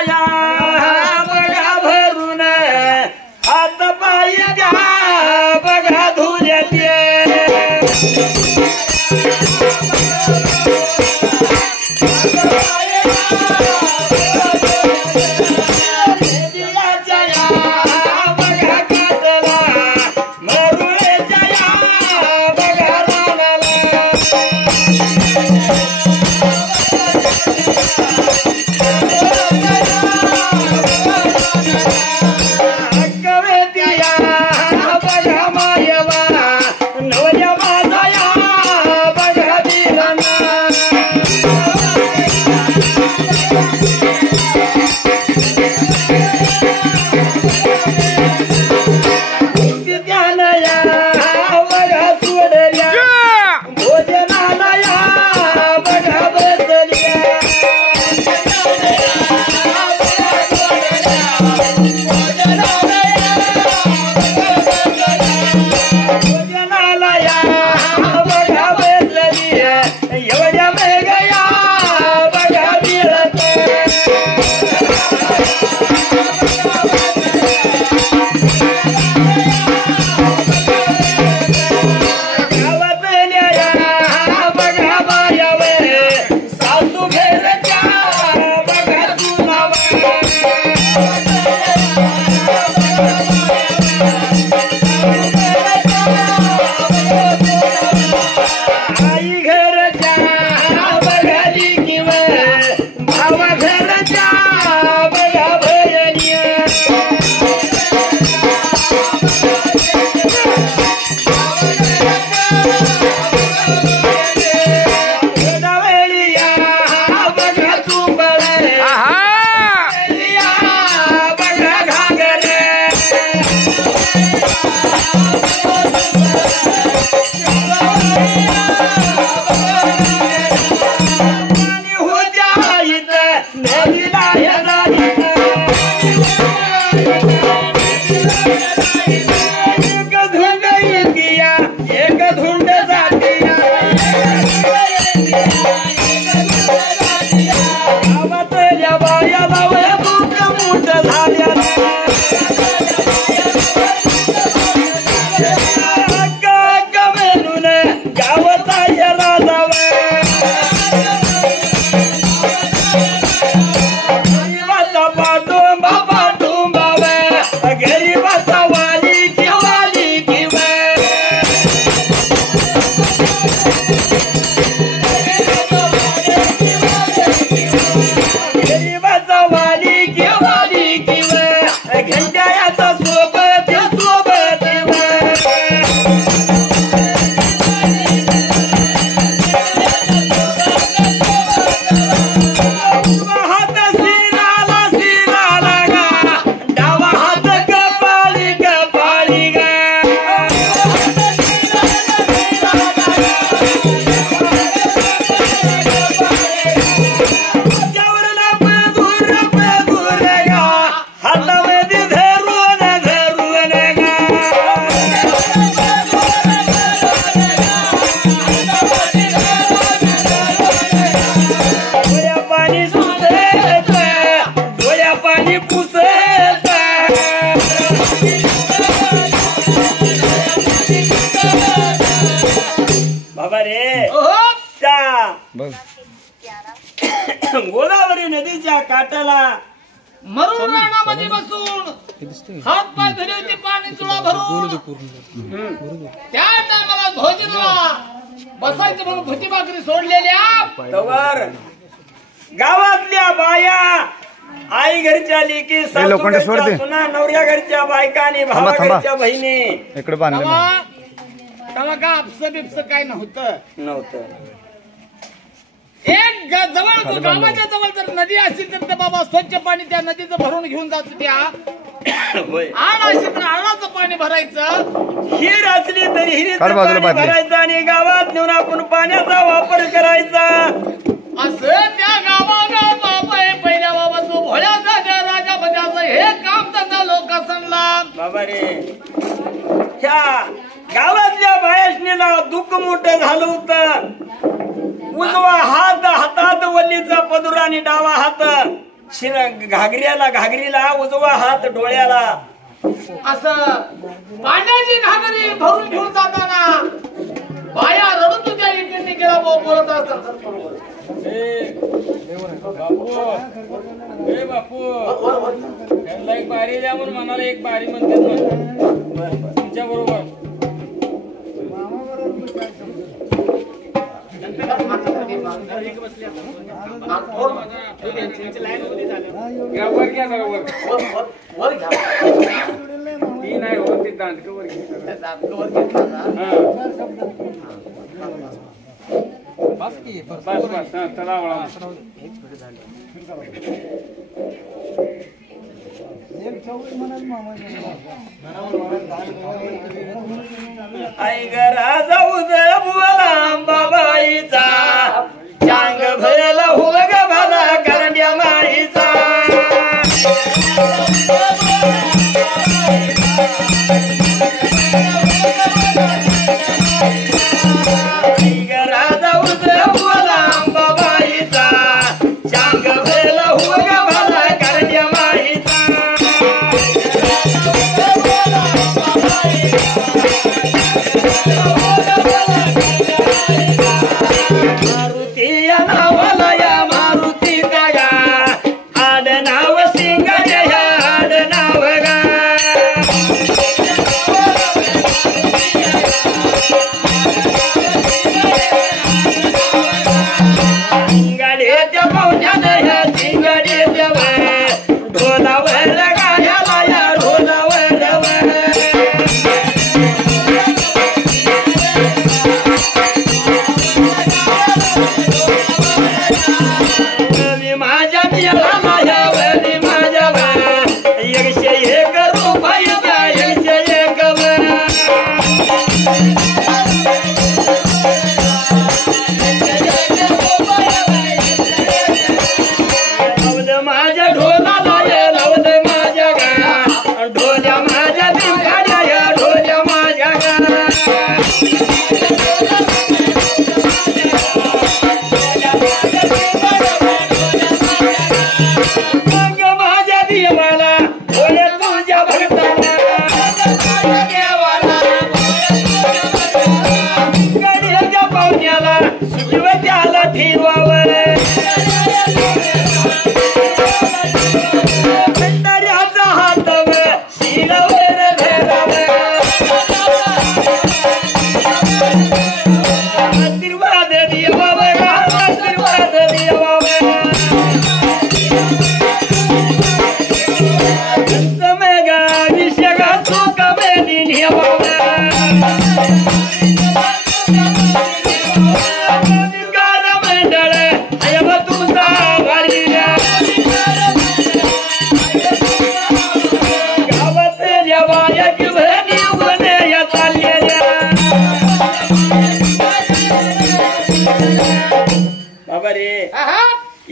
जाया बघा भरून हात पायी द्या बघा धुऱ्यात गोदावरी नदीच्या काठाला मरून रानामध्ये बसून हात पाय धुले होते पाणी चुळा भरून त्या टायमाला भोजनाला बसायचं म्हणून भुती भाकरी सोडलेल्या तवर गावातल्या बाया आई घरच्या लेकी सुना नवऱ्या घरच्या बायका आणि भावा घरच्या बहिणी इकडे बांधले त्याला का आपस बिपस काय नव्हतं एक जवळ गावाच्या जवळ जर नदी असेल तर बाबा स्वच्छ पाणी त्या नदीचं भरून घेऊन जात त्या आळ असेल तर आळाचं पाणी भरायचं हिर असली तरी हिरीचं पाणी भरायचं आणि गावात नेऊन आपण पाण्याचा वापर करायचा असं त्या गावाला बाबा पहिल्या बाबा तो भोळ्या त्या राजा बजाचं हे काम धंदा लोकांना बाबा रे ह्या गावातल्या बायसनीला दुःख मोठं झालं होतं उजवा हात हातात वल्लीचा पदुरा आणि डावा हात घागरीला उजवा हात डोळ्याला असं पाण्याची घागरी भरून घेऊन जाताना बाया रडत होत्या. इकडे गेला बोलत असतात. बापू त्यांना एक बारी द्या म्हणून म्हणाला. एक बारी म्हणतात तुमच्या बरोबर. वर घ्या जरा वर घ्या. ती नाही होत ते दांडकं वर घ्या. बस चला वळा. आई घरा जाऊ दे बुवाला बाबाईचा चांग भरला हो ग भला करण्या माईचा. आई घरा जाऊ दे बुवाला बाबाईचा चांग भरला हो ग भला करण्या माईचा.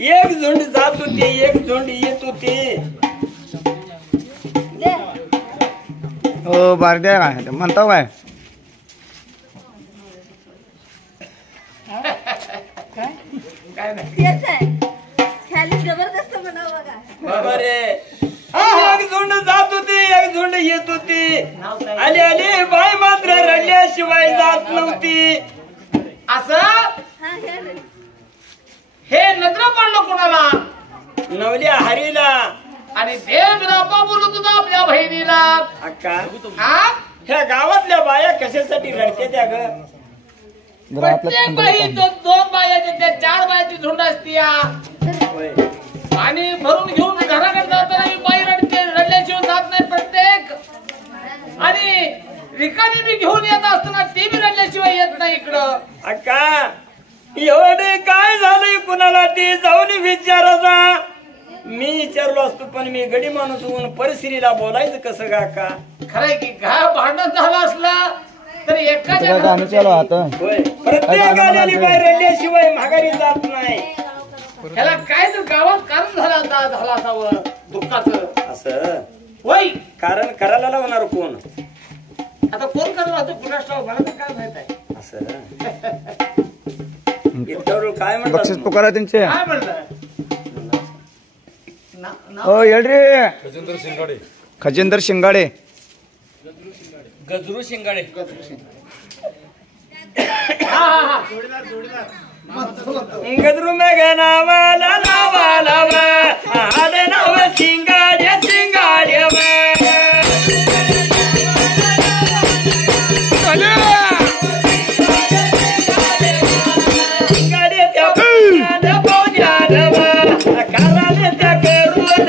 एक झुंड जात होती, एक झुंड येत होती. हो बारद्या काय म्हणतो काय जबरदस्त म्हणावं बघा. बाबा रे एक झुंड जात होती, एक झुंड येत होती. आली आली बाई मात्र रडल्याशिवाय जात नव्हती. असं हे नजर पडलं कोणाला? नवल्या हरीला. आणि देव रापा बोलत होता आपल्या बहिणीला. अक्का ह्या गावातल्या बाया कशासाठी रडते त्या ग? प्रत्येक बाई दोन बायाचे त्या 4 बायाची झुंड असती. आणि भरून घेऊन घराकडे जाताना बाई रडते, रडल्याशिवाय जात नाही प्रत्येक. आणि रिकामी बी घेऊन येत असताना ती बी रडल्याशिवाय येत नाही इकडं. अक्का एवढे काय झालंय कुणाला ते जाऊन विचारायचा. मी विचारलो असतो पण मी गडी माणूस होऊन परिस्थितीला बोलायचं कसं का? अक्का खरंय की घा भांडण झालं असलं तर एकाच्या प्रत्येक आलेली बाई रडल्याशिवाय माघारी जात नाही. त्याला काय तर गावात कारण झालं असावं दुःखाचं. असं होय कारण करायला लावणार कोण? आता कोण करणार होतं कुणास ठाऊक, मला तर काय माहित आहे. असं इतकं काय म्हणतात बक्षीस पुकारा त्यांचे काय म्हणताय? हो ಹೇಳ್ರಿ ಖಜೇಂದ್ರ ಶಿಂಗಾಡೆ गजरू शिंगाडे गजरू मेघ नावाला नावाला आले नाव शिंगाडे शिंगाडे शिंगाडे त्या पाहुण्याला कराले त्या करून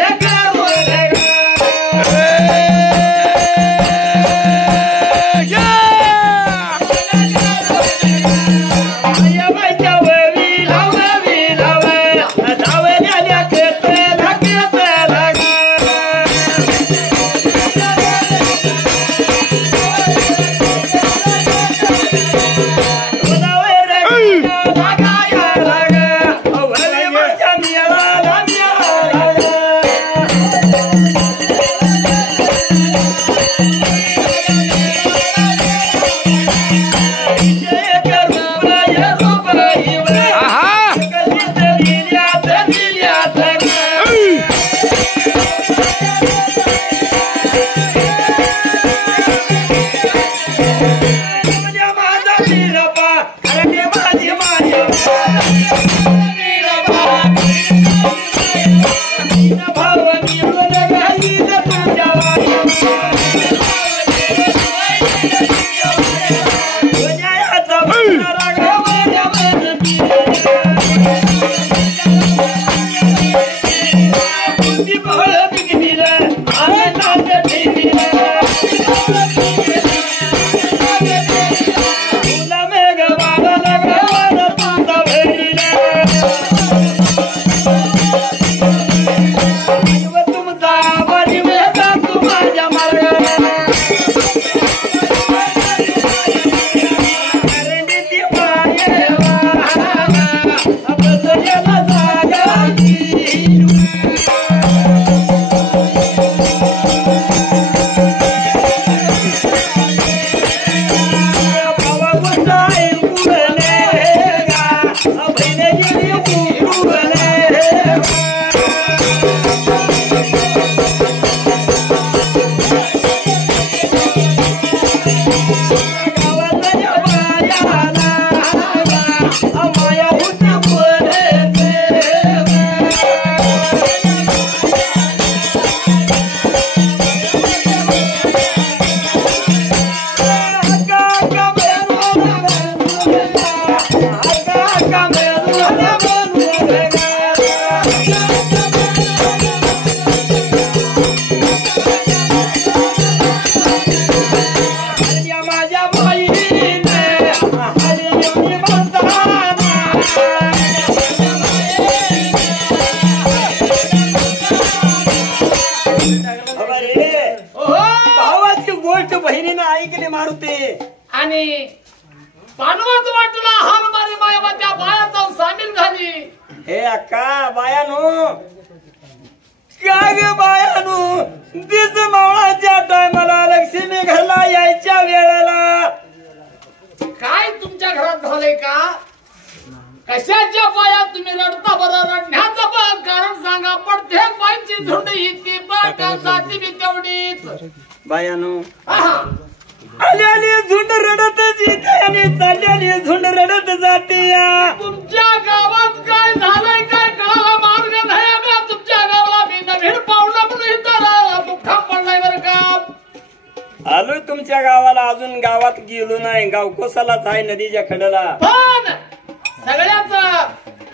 बहिणीनं ऐकले मारुती आणि पानवत वाटला हाल मारी माया त्या बायाचा सामील झाली. हे अक्का बायानो काय ग बायानो दिस मावळाच्या टायमाला लक्ष्मी घरला यायच्या वेळेला काय तुमच्या घरात झालंय का? कशाच्या बाया तुम्ही रडता बरं? रडण्याचं कारण सांगा. प्रत्येक बाईची झुंड ही ती जाती बी तेवढीच. बायानो आल्याली झुंड रडत येते आणि चालल्याली झुंड रडत जाते. तुमच्या गावात काय झालंय काय कळाला मार्ग नाही. आम्ही तुमच्या गावाला मी नवीन पावलं म्हणून इथं मुक्काम पडलाय बरं का. आलोय तुमच्या गावाला. अजून गावात गेलो नाही. गाव कोसालाच आहे नदीच्या कडेला. पण सगळ्याच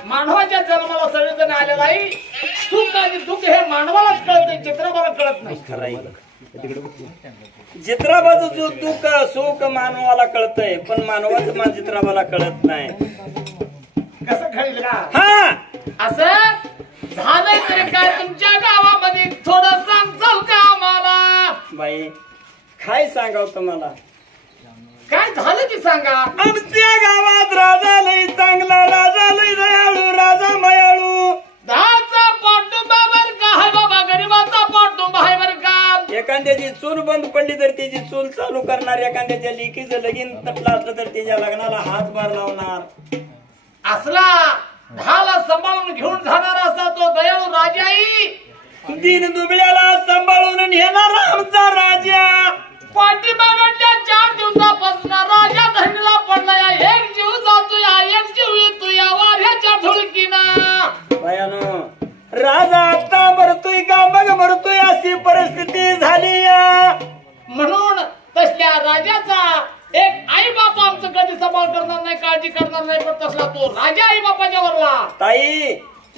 मानवाच्या जन्माला सगळेजण आलेला आहे. सुख आणि दुःख हे मानवालाच कळतंय, चित्राबाला कळत नाही. चित्राबाचं जो दुःख सुख मानवाला कळतंय पण मानवाचं मान चित्राबाला कळत नाही. कसं कळेल का? हा असं झालंय तरी काय तुमच्या गावामध्ये थोडं सांगचाल का आम्हाला? बाई काय सांगाव तुम्हाला? काय झालं की सांगा. आमच्या गावात राजा लय चांगला, राजा लय दयाळू, राजा मयाळू. दहाचा पाठुंबा बर का हाय बाबा, गरीबाचा पाठुंबा हाय बर का. एखाद्याची चूल बंद पडली तर त्याची चूल चालू करणार. एखाद्याच्या लेकीचं लगीन तटलं असलं तर त्याच्या लग्नाला हातभार लावणार. असला ढाला सांभाळून घेऊन जाणारा असा तो दयाळू राजाई दिन दुबळ्याला सांभाळून नेणारा आमचा राजा पाठीमागच्या 4 दिवसापासून राजा धरणीला पडलाय. एक जीव जातोय, एक जीव येतोय या वाऱ्याच्या झुळकीनं. भयानो राजा आता मरतोय का मग मरतोय अशी परिस्थिती झाली. म्हणून तसल्या राजाचा एक आई बापा आमचं कधी सांभाळ करणार नाही, काळजी करणार नाही, पण तसला तो राजा आई बापाच्या वरला. ताई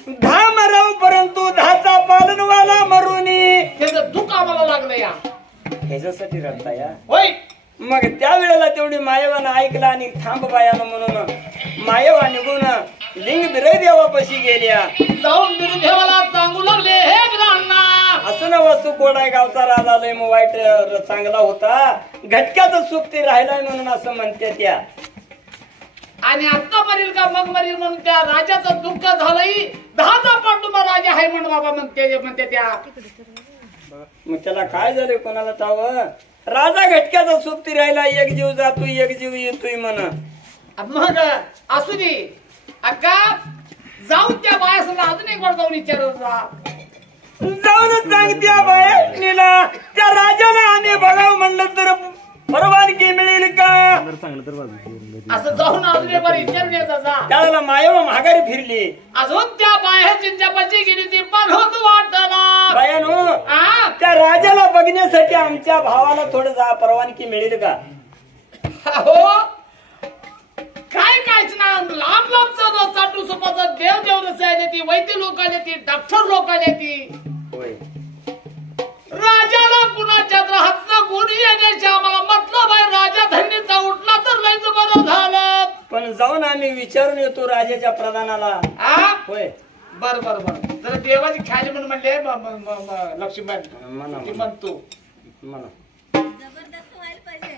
10 मराव परंतु 10चा पालनवाला मरुनी त्याचं दुःख आम्हाला लागलं या. ह्याच्यासाठी रडता या. होय मग त्यावेळेला तेवढी मायवानं ऐकलं आणि थांब बायानं म्हणून मायवा निघून लिंग बिरय देवापाशी गेल्या. जाऊन बिरुदेवाला सांगू लागले, हे ग्रहांना असं ना वस्तू कोडाय गावचा राजा लय मग वाईट चांगला होता, घटक्याचं सुख ते राहिलाय म्हणून असं म्हणते त्या. आणि आता मरील का मग मरील म्हणून त्या राजाचं दुःख झालंय. 10चा पाठुंबा राजा आहे म्हणून बाबा म्हणते त्या. मग त्याला काय झालं कोणाला ठाव. राजा घटक्याचा सुख ती राहिला, एक जीव जातोय एक जीव येतोय म्हण. मग असू दे अक्का, जाऊन त्या बायासला अजून एक वर जाऊन विचारत जाऊन सांगत्या बायला त्या राजाला आम्ही बघाव म्हणलं तर परवानगी मिळेल का. असं जाऊन अजून एक वर विचारण्याचा. त्याला मायवा माघारी फिरली. अजून त्या बाया चिंच्यापाशी गेली ती पण होत वाटला. बायानो त्या राजाला बघण्यासाठी आमच्या भावाला थोडं परवानगी मिळेल का. हो काय कायच ना, लांब लांबचं चाटू सोपाचं देव देव रसायला ती, वैद्य लोक आले ती, डॉक्टर लोक आले ती. होय राजाला कुणाच्या हातला गुण येण्याची आम्हाला मतलब आहे. राजा धरणीचा उठला तर लयच बरं झालं. पण जाऊन आम्ही विचारून येतो राजाच्या प्रधानाला. होय बर बर बर. जर देवाची ख्याली म्हणून म्हणले लक्ष्मीबाई म्हणा ती म्हणतो म्हणा. जबरदस्त व्हायला पाहिजे.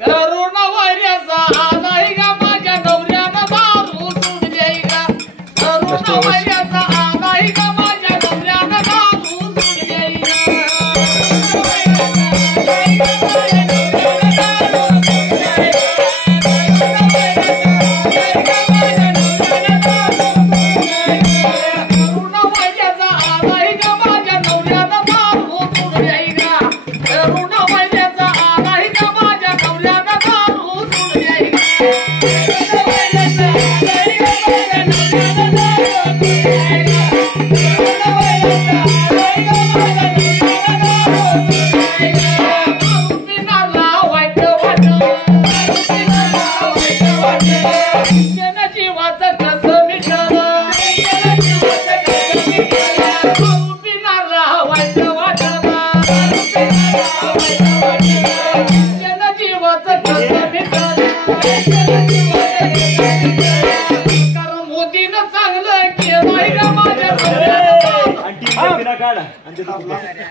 करुण वैर्याचा आलाय गा माझ्या नवऱ्यानं दारू सोडली गा. करुण वैर्याचा आलाय गा माझ्या नवऱ्यानं दारू सोडली गा.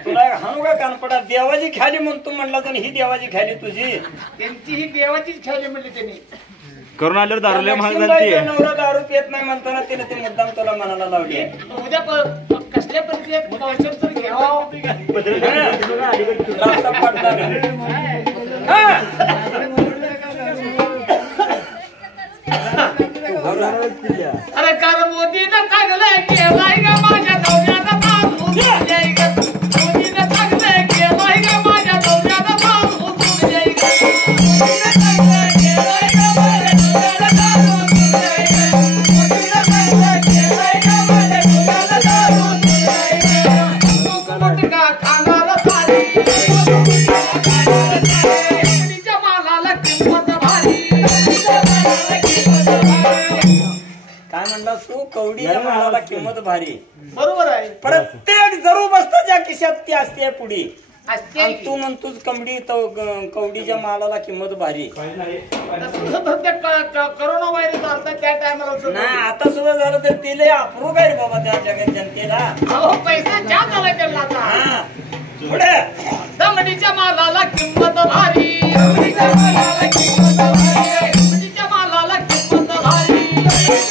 तुला हाणू का कानपडा देवाची ख्याली म्हणतो म्हणला तर ही देवाची ख्याली तुझी. त्यांची ही देवाचीच ख्याली म्हणली त्यांनी. करून आल्यावर दारूला महाग लक्ष्मीबाईचा नवरा दारू पित नाही म्हणताना तिने ते मुद्दाम तुला मनाला लावली. उद्या कसल्या परिस्थितीत पावसाळ्यात तर घ्यावं. रास्ता पडला अरे कारण मोदीनं चांगलं केलंय गा माझ्या नवऱ्यानं दारू सोडली गा. मोदीनं चांगलं केलंय गा माझ्या नवऱ्यानं दारू सोडली गा. मोदीनं चांगलं केलंय गा माझ्या नवऱ्यानं दारू सोडली गा. मोदीनं चांगलं केलंय गा माझ्या नवऱ्यानं दारू सोडली गा. गुटखा खाणारा सारी, तिच्या मालाला किंमत भारी. काय म्हणला तू. कवडी या मालाला किंमत भारी. बरोबर आहे. प्रत्येक जरू बसताच्या खिशात ती असते पुढी. असते आणि तू म्हणतोस कवडीच्या मालाला किंमत भारी. करोना व्हायरस आलता त्या टायमाला नाही आता सुद्धा झालं तर तिला अप्रूव आहे रे बाबा त्या जगात जनतेला. अहो पैसा जास्त झालाय त्यांना आता. हा पुढे दमडीच्या मालाला किंमत भारी. दमडीच्या मालाला किंमत भारी. दमडीच्या मालाला किंमत भारी.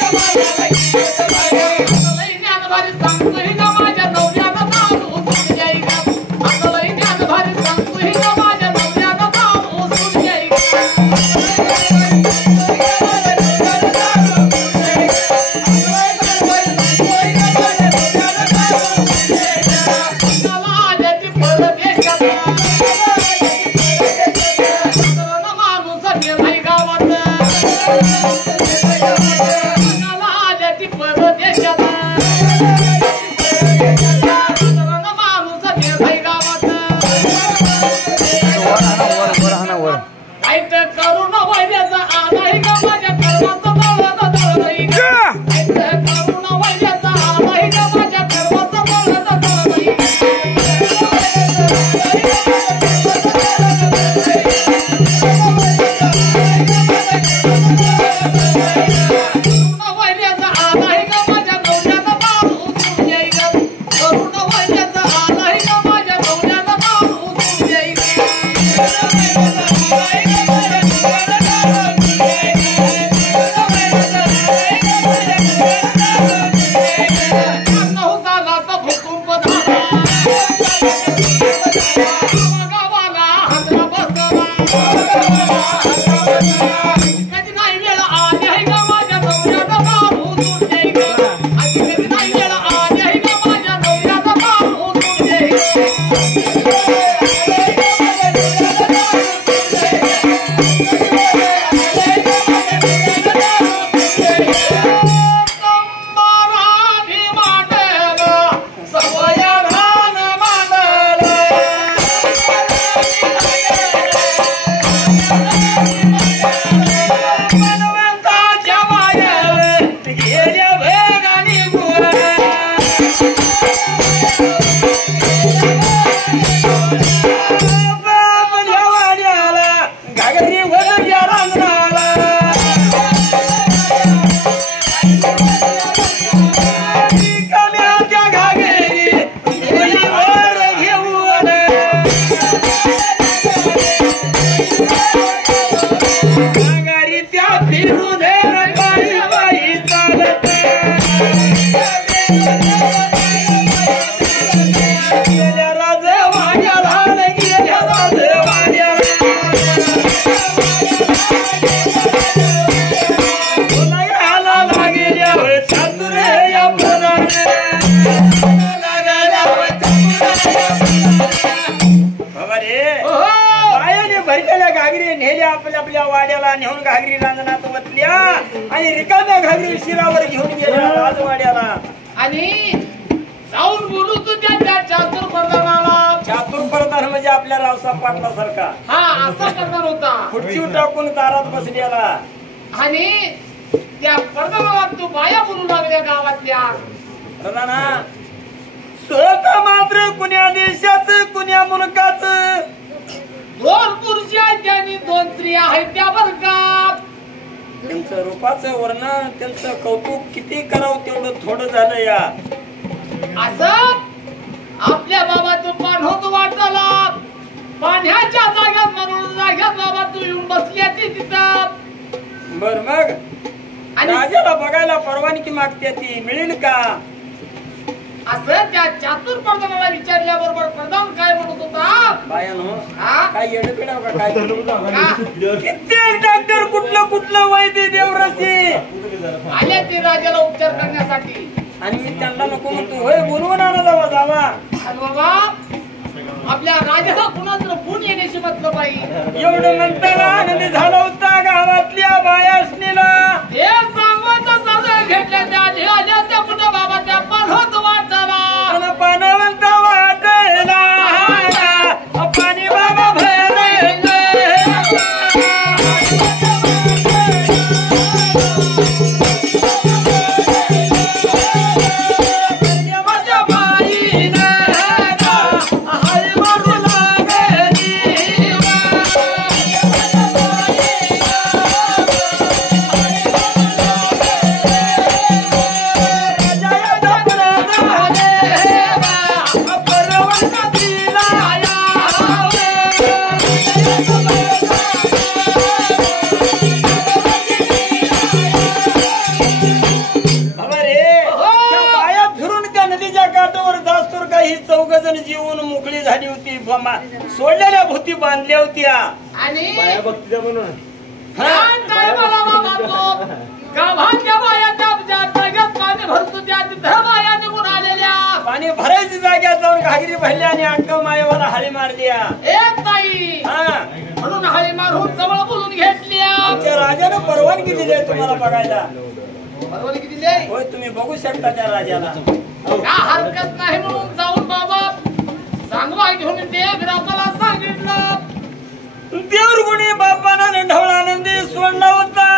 दमडीच्या मालाला किंमत भारी. लई ज्ञान भारी सांगतोय का माझ्या नवऱ्यानं दारू सोडली गा. आता लई ज्ञान भारी सांगतोय का माझ्या नवऱ्यानं दारू सोडली गा. आपल्या वाड्याला नेऊन घागरी रांजणात वतल्या आणि रिकाम्या घागरी शिरावर घेऊन गेल्या राजवाड्याला आणि जाऊन बोलू तू त्या चातुर प्रधानाला. चातुर प्रधान म्हणजे आपल्या रावसाहेब पाटला सारखा हा असा करणार होता. खुर्ची टाकून दारात बसलेला आणि त्या प्रधानाला तू बाया बोलू लागल्या गावातल्या. प्रधाना स्वतः मात्र कुण्या देशाचं कुण्या मुलकाचं दोन पुरुष आहेत त्यांनी दोन स्त्रिया आहेत त्या बरं का. त्यांचं रूपाचं वर्णन त्यांचं कौतुक किती करावं तेवढं थोडं झालं या. असं आपल्या बाबाचं पान होत वाटाला पाण्याच्या जाग्यात म्हणून जाग्यात बाबा तू येऊन बसल्याची तिथं. बर मग आणि राजाला बघायला परवानगी मागते ती मिळेल का. असं त्या चातुर प्रधानाला विचारल्याबरोबर प्रधान काय म्हणत होता. बायानो हा? काय येडपिडाव का काय कित्येक डॉक्टर कुठलं कुठलं वैद्य देवरसी आले ते राजाला उपचार करण्यासाठी. आणि मी त्यांना नको म्हणतो होय बोलवून आणा जावा जावा. आणि बाबा आपल्या राजाला कुणाचं गुण येण्याशी मतलब आहे. एवढं म्हणताना आनंदी झाला होता गावातल्या बायासनीला. हे सांगवायचं साधं घेतल्या त्या आल्या त्या कुठं बाबा त्या पण होत वाटाला आणि पानवंत वाटायला पाणी बाबा भरायला. जीवन मोकळी झाली होती सोडलेल्या भूती बांधल्या होत्या. आणि बघती म्हणून गावाच्या बाया त्या जाग्यात पाणी भरतो त्या तिथं बाया निघून आलेल्या. पाणी भरायची जाग्यात जाऊन घागरी भरल्या आणि अंका मायवाला हाळी मारल्या. एक ताई म्हणून हाळी मारून जवळ बोलून घेतल्या. आमच्या राजाने परवानगी दिली आहे तुम्हाला बघायला. परवानगी किती आहे? होय तुम्ही बघू शकता त्या राजाला. का हरकत नाही म्हणून जाऊन बाबा सांगवा घेऊन देवरापाला सांगितलं. देवरगुणी बापानं ढवळानंदी सोडला होता.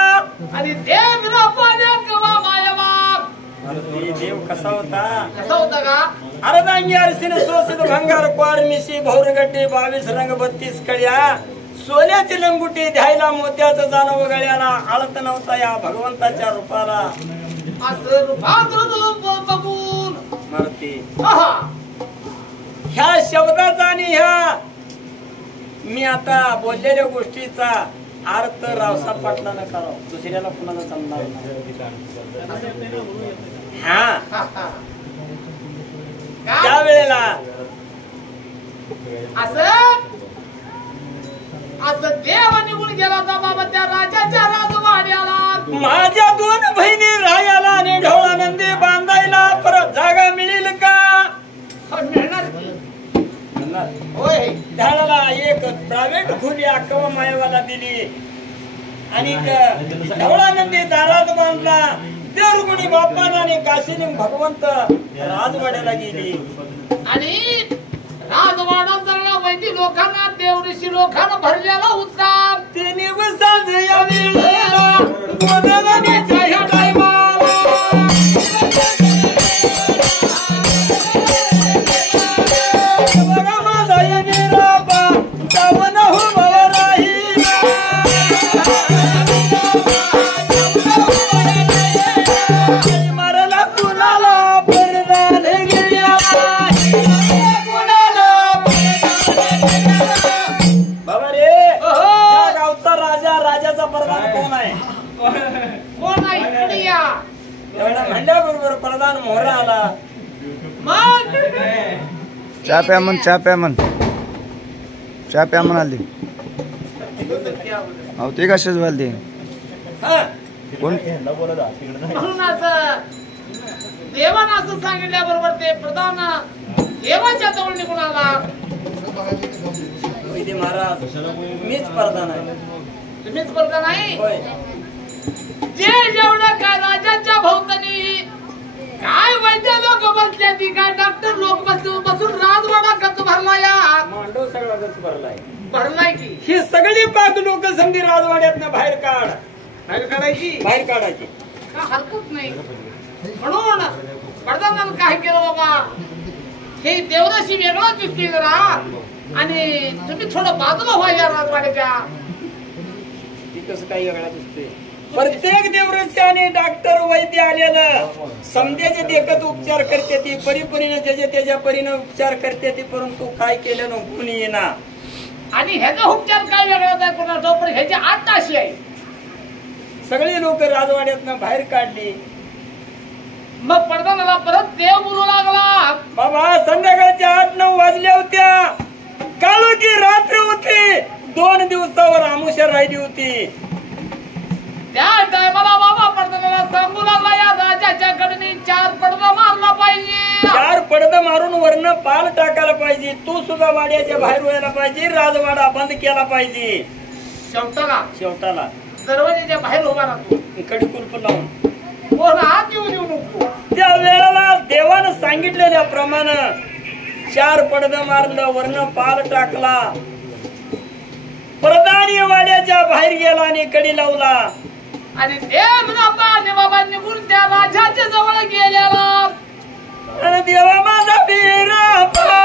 आणि देवरापाने कवा माया बाप देव कसा होता? कसा होता का? अर्धांगी अरसीन सोसित भंगार क्वार मिशी भौरगड्डी 22 रंग 32 कळ्या सोन्याची लंगुटी द्यायला मोत्याचं जाणव गळ्याला आळत नव्हता या भगवंताच्या रूपाला. असं रूपांतर बघून मारती आहा, ह्या शब्दाचा आणि ह्या मी आता बोललेल्या गोष्टीचा अर्थ रावसाहेब पाटलानं करावं, दुसऱ्याला कुणाला समजणार नाही. हा हा, हा. का? त्यावेळेला असं देव निघून गेला होता बाबा त्या राजाच्या राजवाड्याला. माझ्या 2 बहिणी रायाला आणि ढवळानंदी बांधायला परत जागा मिळेल का? मिळणार की? होय. त्याला एक प्रायव्हेट खोली अक्कवा मायवाला दिली आणि ढवळानंदी दारात बांधला. देवरगुणी बाप्पानं आणि काशीलिंग भगवंत राजवाड्याला गेली. आणि राजवाडा जळला वैदी लोकांना देवऋषी लोकांना भरलेला होता. तिने सांज या वेळेला गोदावरीच्या ह्या टायमाला बघा माझा या निरापा जाऊन उभा राहिला. मरला कुणाला परदान गेला बाबा रे. या गावचा राजाचा प्रधान कोण आहे? कोण आहे इकडे या? एवढा म्हणल्याबरोबर प्रधान मोहरा आला. मग चहा प्या म्हण, चहा प्या म्हण, चहा प्या म्हणाली. अहो ते कशाच वालते हा कोण? म्हणून असं देवानं असं सांगितल्याबरोबर ते प्रधान देवाच्या जवळ निघून आला. वैद्य महाराज मीच प्रधान आहे. तुम्हीच प्रधान आहे. होय. जे जेवढं काय राजाच्या भोवतानी काय वैद्य लोक बसले ती काय डॉक्टर लोक बसून राजवाडा कच भरला या मांडव सगळा गच भरलाय. भरलाय की ही सगळी पाच लोक समधी राजवाड्यातनं बाहेर काढ. बाहेर काढायची बाहेर काढायची. का हरकत नाही. म्हणून प्रधानानं काय केलं बाबा हे देवदाशी वेगळाच दिसतोय जरा आणि तुम्ही थोडं बाजूला व्हा या राजवाड्याच्या. ती कसं काही वेगळा दिसते. प्रत्येक देवऋषी आणि डॉक्टर वैद्य आलेलं समध्याचे देखत उपचार करते ती परीपरीने ज्याच्या त्याच्या परीने उपचार करते ती, परंतु काय केलं न गुण येणार. आणि ह्याचा उपचार काय वेगळाच आहे कोणाचा, पण ह्याची आठ अशी आहे. सगळी लोक राजवाड्यातनं बाहेर काढली. मग प्रधानाला परत देव बोलू लागला. बाबा संध्याकाळच्या 8-9 वाजल्या होत्या. कालो की रात्र होती. 2 दिवसावर आमुष्या राहिली होती. त्या टायमाला बाबा प्रधानाला सांगू लागला या राजाच्या कडनी 4 पडदा मारला पाहिजे. 4 पडदा मारून वरनं पाल टाकायला पाहिजे. तू सुद्धा वाड्याच्या बाहेर व्हायला पाहिजे. राजवाडा बंद केला पाहिजे. शेवटाला दरवाजाच्या बाहेर उभा राहतो. कडी कुलप लावून कोण आत येऊ देऊ नको. त्या वेळेला देवानं सांगितलेल्या प्रमाणे 4 पडदा मारलं, वरनं पाल टाकला. प्रधानी वाड्याच्या बाहेर गेला आणि कडी लावला. आणि देवरापाने बाबा निघून त्या राजाच्या जवळ गेलेला. आणि देवा माझा वीरप्पा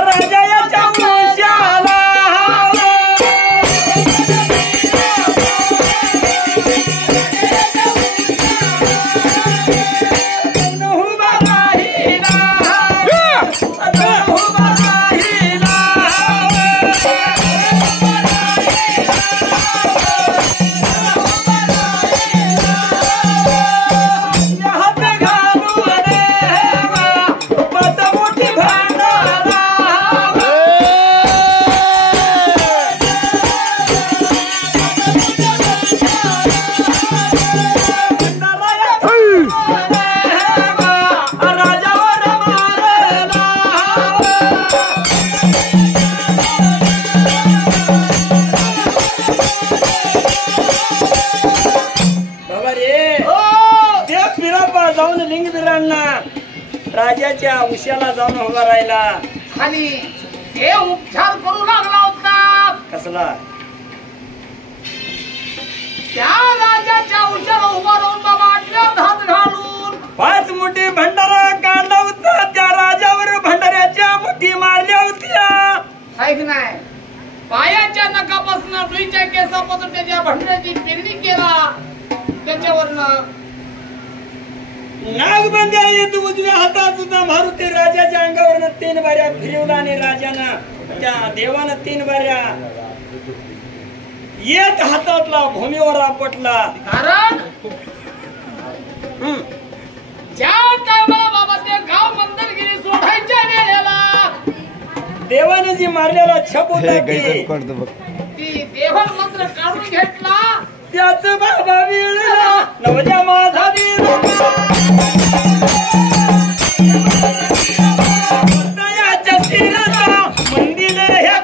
राजा याच्या उशाला हात घाल लिंगवीरांना राजाच्या उशाला जाऊन उभा राहिला. आणि ते उपचार करू लागला होता. कसला? त्या राजाच्या उशाला उभा राहून बाबा आटल्यात हात घालून 5 मोठी भंडारा काढला होता. त्या राजावर भंडाऱ्याच्या मुठी मारल्या होत्या. आहे की नाही? पायाच्या नखापासून डोईच्या केसापासून त्याच्या भंडाऱ्याची पेरणी केला. त्याच्यावरनं नागबंद्या येत उजव्या हातात होता. मारुती राजाच्या अंगावरनं 3 बाऱ्या फिरवला आणि राजानं त्या देवानं 3 बाऱ्या एक हातातला भूमीवर आपटला. कारण ज्या टायमाला बाबा ते गाव मंदिरगिरी सोडायच्या वेळेला देवानं जी मारलेला छप होता गैजन करतो बघ. ती देवन मंत्र काढून घेतला. त्याच बाबा विळला नवजा माझा दयाच्या शिराचा मंदिर ह्या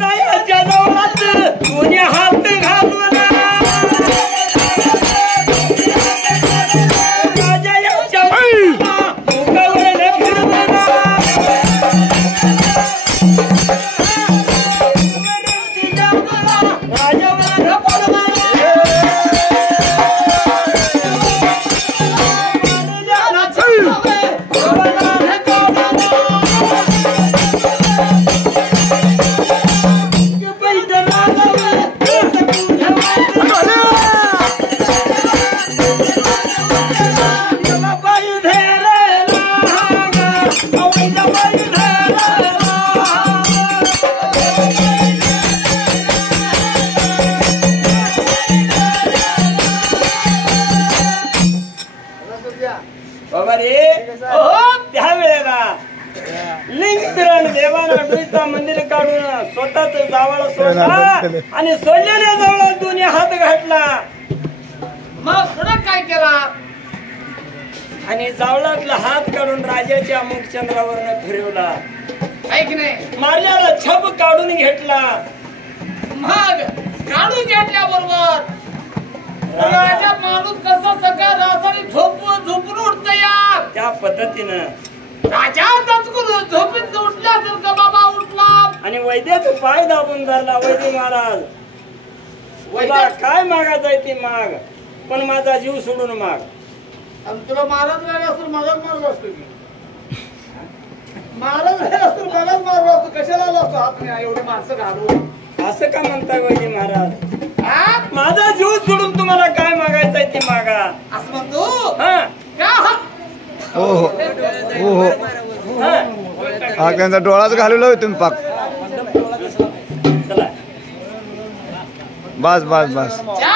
दयाच्या जवळात दोन्ही हात घालून राजा याच्या मुखावर फिरवला. राजावर पडला. बाबा रे त्या वेळेला लिंगवीरान देवानं डोईचा मंदिर काढून स्वतःच जावळ सोडला आणि सोडलेल्या जवळ दोन्ही हात घातला. मग पुढे काय केला? आणि जावळातला हात काढून राजाच्या मुखचंद्रावरनं फिरवला. ऐक नाही. मारल्याला छप काढून घेतला. मग काढून घेतल्याबरोबर राजा माणूस कसा सकाळ रात्री झोपून उठत या त्या पद्धतीनं राजा दचकून झोपेत उठला तर का बाबा उठला. आणि वैद्याचं पाय दाबून धरला. वैद्य महाराज तुला काय मागायचंय ते माग, पण माझा जीव सोडून माग. आणि तुला महाराज राहिला असतो मगच मारलो असतो मी. महाराज राहिला असतो मगच मारलो असतो. कशाला आलो असतो हात नाही एवढी माणसं घालून. असं का म्हणताय वैद्य महाराज? हा? माझा जीव सोडून तुम्हाला काय मागायचंय ते मागा. असं म्हणतो हा का? हो हो हो हो. हा. हा त्यांचा डोळाच घालवला होय तुम्ही पाक. चला बस बस बस. ज्या